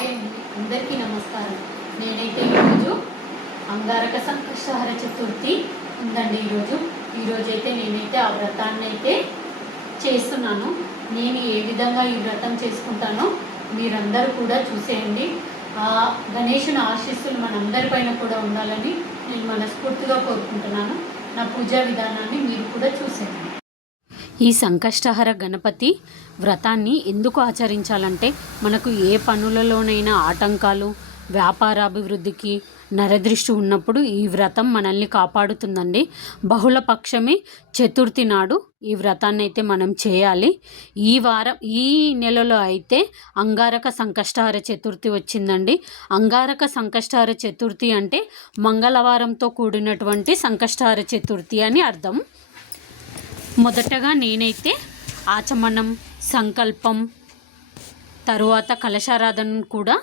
Hi అండి, అందరికీ నమస్కారం. నేనైతే ఈరోజు అంగారక సంకష్టహర చతుర్థి ఉందండి. ఈరోజైతే నేనైతే ఆ వ్రతాన్ని అయితే చేస్తున్నాను. నేను ఏ విధంగా ఈ వ్రతం చేసుకుంటానో మీరందరూ కూడా చూసేయండి. ఆ గణేశుని ఆశీస్సులు మనందరిపైన కూడా ఉండాలని నేను మనస్ఫూర్తిగా కోరుకుంటున్నాను. నా పూజా విధానాన్ని మీరు కూడా చూసేయండి. ఈ సంకష్టహర గణపతి వ్రతాన్ని ఎందుకు ఆచరించాలంటే, మనకు ఏ పనులలోనైనా ఆటంకాలు, వ్యాపారాభివృద్ధికి, నరదృష్టి ఉన్నప్పుడు ఈ వ్రతం మనల్ని కాపాడుతుందండి. బహుళ పక్షమే చతుర్థి నాడు ఈ వ్రతాన్ని అయితే మనం చేయాలి. ఈ నెలలో అయితే అంగారక సంకష్టహర చతుర్థి వచ్చిందండి. అంగారక సంకష్టహర చతుర్థి అంటే మంగళవారంతో కూడినటువంటి సంకష్టహర చతుర్థి అని అర్థం. మొదటగా నేనైతే ఆచమనం, సంకల్పం, తరువాత కలశారాధన కూడా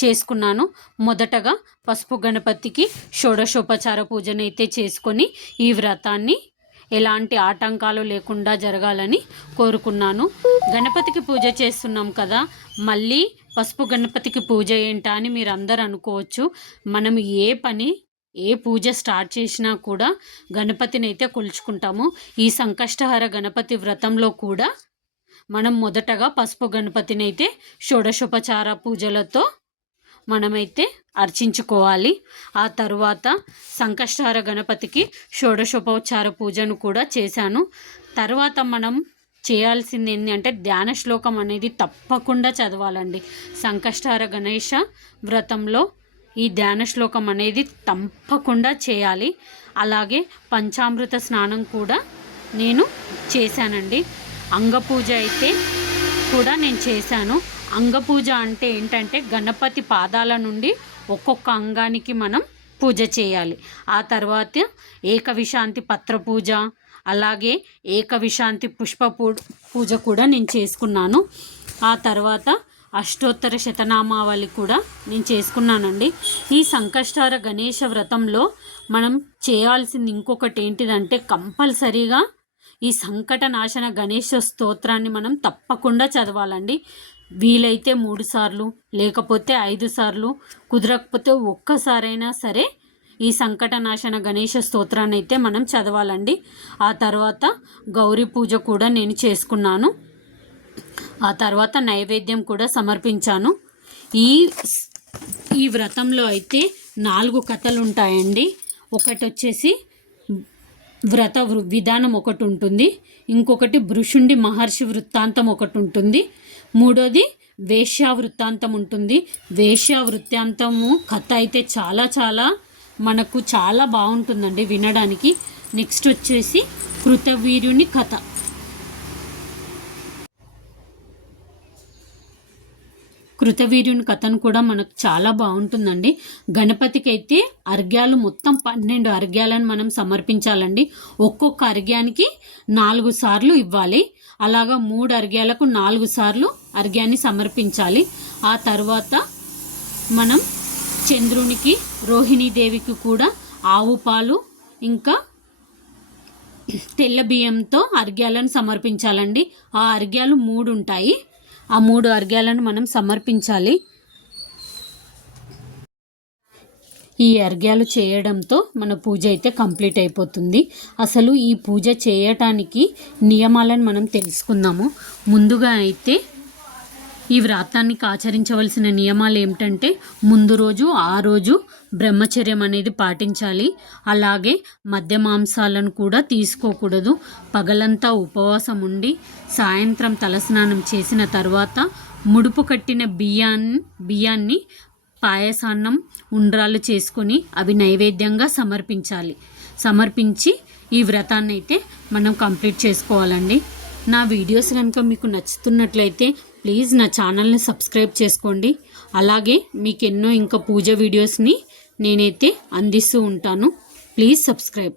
చేసుకున్నాను. మొదటగా పసుపు గణపతికి షోడశోపచార పూజనైతే చేసుకొని ఈ వ్రతాన్ని ఎలాంటి ఆటంకాలు లేకుండా జరగాలని కోరుకున్నాను. గణపతికి పూజ చేస్తున్నాం కదా, మళ్ళీ పసుపు గణపతికి పూజ ఏంటా అని మీరు అందరూ అనుకోవచ్చు. మనం ఏ పూజ స్టార్ట్ చేసినా కూడా గణపతిని అయితే కొలుచుకుంటాము. ఈ సంకష్టహర గణపతి వ్రతంలో కూడా మనం మొదటగా పసుపు గణపతిని అయితే షోడశోపచార పూజలతో మనమైతే అర్చించుకోవాలి. ఆ తరువాత సంకష్టహర గణపతికి షోడశోపచార పూజను కూడా చేశాను. తర్వాత మనం చేయాల్సింది ఏంటి అంటే, ధ్యాన శ్లోకం అనేది తప్పకుండా చదవాలండి. సంకష్టహర గణేశ వ్రతంలో ఈ ధ్యాన శ్లోకం అనేది తప్పకుండా చేయాలి. అలాగే పంచామృత స్నానం కూడా నేను చేశానండి. అంగపూజ అయితే కూడా నేను చేశాను. అంగపూజ అంటే ఏంటంటే, గణపతి పాదాల నుండి ఒక్కొక్క అంగానికి మనం పూజ చేయాలి. ఆ తర్వాత ఏకవిశాంతి పత్ర పూజ, అలాగే ఏకవిశాంతి పుష్ప పూజ కూడా నేను చేసుకున్నాను. ఆ తర్వాత అష్టోత్తర శతనామావళి కూడా నేను చేసుకున్నానండి. ఈ సంకష్టహర గణేశ వ్రతంలో మనం చేయాల్సింది ఇంకొకటి ఏంటిదంటే, కంపల్సరీగా ఈ సంకట నాశన గణేశ స్తోత్రాన్ని మనం తప్పకుండా చదవాలండి. వీలైతే 3 సార్లు, లేకపోతే 5 సార్లు, కుదరకపోతే ఒక్కసారైనా సరే ఈ సంకట నాశన గణేశ స్తోత్రాన్ని అయితే మనం చదవాలండి. ఆ తర్వాత గౌరీ పూజ కూడా నేను చేసుకున్నాను. ఆ తర్వాత నైవేద్యం కూడా సమర్పించాను. ఈ వ్రతంలో అయితే 4 కథలు ఉంటాయండి. ఒకటి వచ్చేసి వ్రత విధానం ఒకటి ఉంటుంది, ఇంకొకటి భృషుండి మహర్షి వృత్తాంతం ఒకటి ఉంటుంది, మూడోది వేశ్యా వృత్తాంతం ఉంటుంది. వేశ్యా వృత్తాంతము కథ అయితే చాలా మనకు చాలా బాగుంటుందండి వినడానికి. నెక్స్ట్ వచ్చేసి కృతవీర్యుని కథ. కృతవీర్యుని కథను కూడా మనకు చాలా బాగుంటుందండి. గణపతికి అయితే అర్ఘ్యాలు మొత్తం 12 అర్ఘ్యాలను మనం సమర్పించాలండి. ఒక్కొక్క అర్ఘ్యానికి 4 సార్లు ఇవ్వాలి. అలాగా 3 అర్ఘ్యాలకు 4 సార్లు అర్ఘ్యాన్ని సమర్పించాలి. ఆ తర్వాత మనం చంద్రునికి, రోహిణీదేవికి కూడా ఆవు పాలు ఇంకా తెల్ల బియ్యంతో అర్ఘ్యాలను సమర్పించాలండి. ఆ అర్ఘ్యాలు 3 ఉంటాయి. ఆ 3 అర్ఘ్యాలను మనం సమర్పించాలి. ఈ అర్ఘ్యాలు చేయడంతో మన పూజ అయితే కంప్లీట్ అయిపోతుంది. అసలు ఈ పూజ చేయటానికి నియమాలను మనం తెలుసుకుందాము. ముందుగా అయితే ఈ వ్రతానికి ఆచరించవలసిన నియమాలు ఏమిటంటే, ముందు రోజు ఆ రోజు బ్రహ్మచర్యం అనేది పాటించాలి. అలాగే మద్య మాంసాలను కూడా తీసుకోకూడదు. పగలంతా ఉపవాసం ఉండి సాయంత్రం తలస్నానం చేసిన తర్వాత ముడుపు కట్టిన బియ్యాన్ని పాయసాన్నం, ఉండ్రాలు చేసుకొని అవి నైవేద్యంగా సమర్పించి ఈ వ్రతాన్ని అయితే మనం కంప్లీట్ చేసుకోవాలండి. నా వీడియోస్ కనుక మీకు నచ్చుతున్నట్లయితే ప్లీజ్ నా ఛానల్ని సబ్స్క్రైబ్ చేసుకోండి. అలాగే మీకు ఎన్నో ఇంకా పూజ వీడియోస్ని నేనైతే అందిస్తూ ఉంటాను. Please subscribe.